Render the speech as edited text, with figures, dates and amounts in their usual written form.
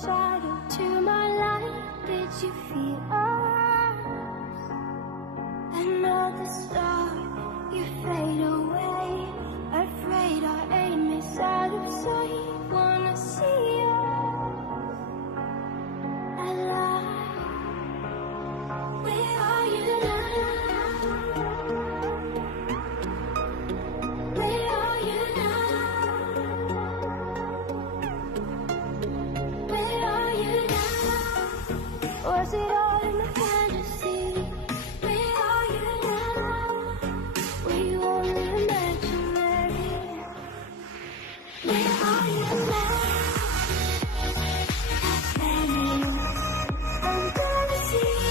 shadow to my light. Did you feel us? Another star, you fade away. Afraid our aim is out of sight. Wanna see us alive. Where are you now? Where are you now? Where are you now? Was it all in a fantasy? Where are you now? Were you only imaginary? Where are you now? Under the sea.